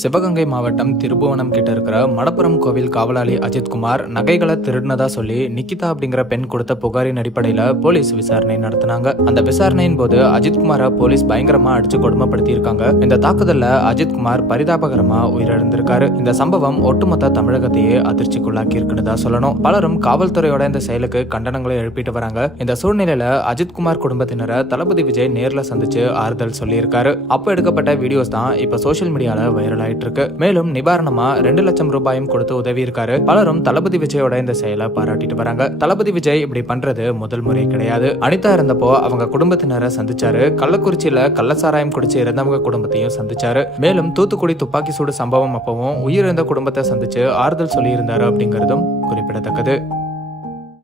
சிவகங்கை மாவட்டம் திருபுவனம் கிட்ட இருக்கிற மடப்புரம் கோவில் காவலாளி அஜித்குமார் நகைகளை திருடினதா சொல்லி நிக்கிதா அப்படிங்கிற பெண் கொடுத்த புகாரின் அடிப்படையில போலீஸ் விசாரணை நடத்தினாங்க. அந்த விசாரணையின் போது அஜித்குமாரை போலீஸ் பயங்கரமா அடிச்சு கொடுமைப்படுத்தி இருக்காங்க. இந்த தாக்குதல்ல அஜித்குமார் பரிதாபகரமா உயிரிழந்திருக்காரு. இந்த சம்பவம் ஒட்டுமொத்த தமிழகத்தையே அதிர்ச்சிக்குள்ளாக்கி இருக்குன்னு சொல்லணும். பலரும் காவல்துறையோட இந்த செயலுக்கு கண்டனங்களை எழுப்பிட்டு வராங்க. இந்த சூழ்நிலையில அஜித்குமார் குடும்பத்தினரை தளபதி விஜய் நேர்ல சந்திச்சு ஆறுதல் சொல்லியிருக்காரு. அப்ப எடுக்கப்பட்ட வீடியோஸ் தான் இப்ப சோசியல் மீடியால வைரல் ஆயிட்டு இருக்கு. மேலும் நிவாரணமா 2 லட்சம் ரூபாயும் கொடுத்து உதவி இருக்காரு. பலரும் தளபதி விஜயோட இந்த செயலை பாராட்டிட்டு வராங்க. தளபதி விஜய் இப்படி பண்றது முதல் முறை கிடையாது. அனிதா இருந்தப்போ அவங்க குடும்பத்தினரை சந்திச்சாரு. கள்ளக்குறிச்சியில கள்ளசாராயம் குடிச்சு இறந்தவங்க குடும்பத்தையும் சந்திச்சாரு. மேலும் தூத்துக்குடி துப்பாக்கி சூடு சம்பவம் அப்பவும் உயிரிழந்த குடும்பத்தை சந்திச்சு ஆறுதல் சொல்லி இருந்தாரு அப்படிங்கறதும் குறிப்பிடத்தக்கது.